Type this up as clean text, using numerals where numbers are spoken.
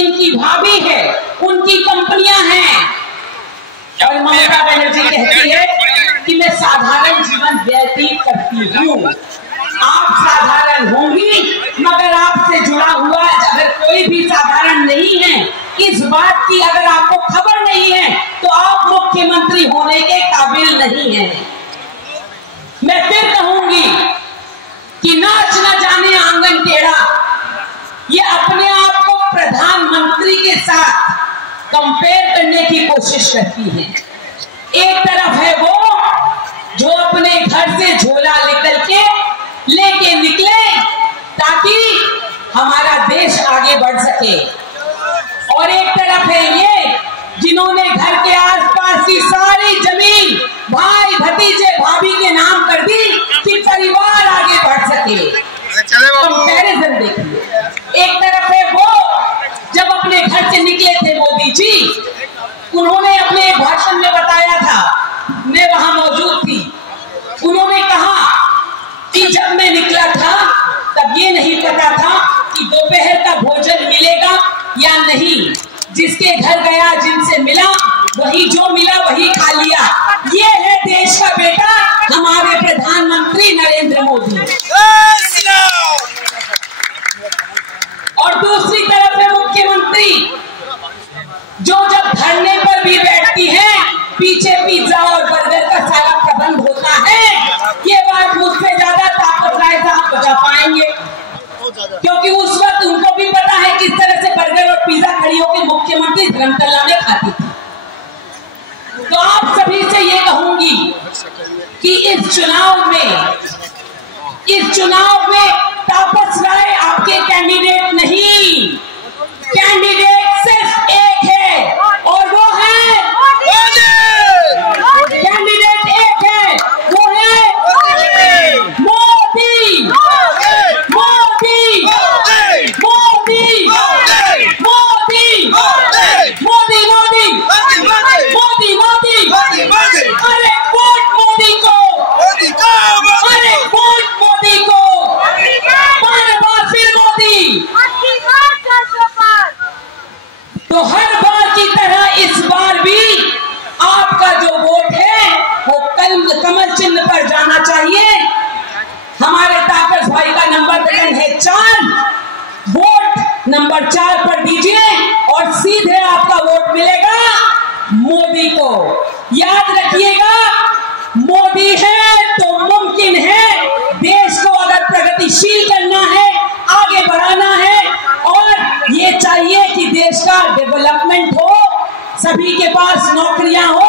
जिनकी भाभी है उनकी कंपनियां हैं। और ममता बनर्जी कहती है कि मैं साधारण जीवन व्यतीत करती हूँ। आप साधारण होंगी, मगर आपसे जुड़ा हुआ अगर कोई भी साधारण नहीं है, इस बात की अगर आपको खबर नहीं है, तो आप मुख्यमंत्री होने के काबिल नहीं हैं। मैं फिर कहूंगी कि नाच न जाने आंगन टेढ़ा, ये अपने आप को प्रधानमंत्री के साथ कंपेयर करने की कोशिश करती है। एक तरफ है वो जो अपने घर से झोला लेके निकले ताकि हमारा देश आगे बढ़ सके, और एक तरफ है ये जिन्होंने घर के आसपास की सारी जमीन भाई भतीजे भाभी के नाम कर दी कि परिवार आगे बढ़ सके। कंपैरिजन देखिए, एक तरफ है वो जब अपने घर से निकले थे मोदी जी, उन्होंने अपने भाषण में बताया था, मैं वहां मौजूद थी, उन्होंने कहा कि जब मैं निकला था तब ये नहीं पता था कि दोपहर का भोजन मिलेगा या नहीं, जिसके घर गया जिनसे मिला वही जो मिला वही खा लिया। ये है देश का बेटा हमारे प्रधानमंत्री नरेंद्र मोदी। और दूसरी तरफ है मुख्यमंत्री जो जब धरने पर भी बैठती है पीछे पिज्जा और बर्गर का सारा प्रबंध होता है। ये बात मुझसे ज्यादा ताकत राय साहब बता पाएंगे, क्योंकि उस वक्त उनको भी पता है किस तरह से बर्गर और पिज्जा खड़ी होकर मुख्यमंत्री धर्मतला में खाती थी। तो आप सभी से ये कहूंगी कि इस चुनाव में तापस राय आपके कैंडिडेट नहीं, कैंडिडेट सिर्फ एक है और वो है कैंडिडेट एक है, वो है मोदी। मोदी मोदी मोदी मोदी मोदी मोदी मोदी मोदी। अरे वोट मोदी को, अरे वोट मोदी को, बार फिर मोदी। तो हर बार की तरह इस बार भी आपका जो वोट है वो कमल चिन्ह पर जाना चाहिए। हमारे तापस भाई का नंबर बटन है 4, वोट नंबर 4 पर दीजिए और सीधे आपका वोट मिलेगा मोदी को। याद रखिएगा, मोदी है तो मुमकिन है। देश को अगर प्रगतिशील करना है, आगे बढ़ाना है, और ये चाहिए कि देश का डेवलपमेंट हो, सभी के पास नौकरियां हो,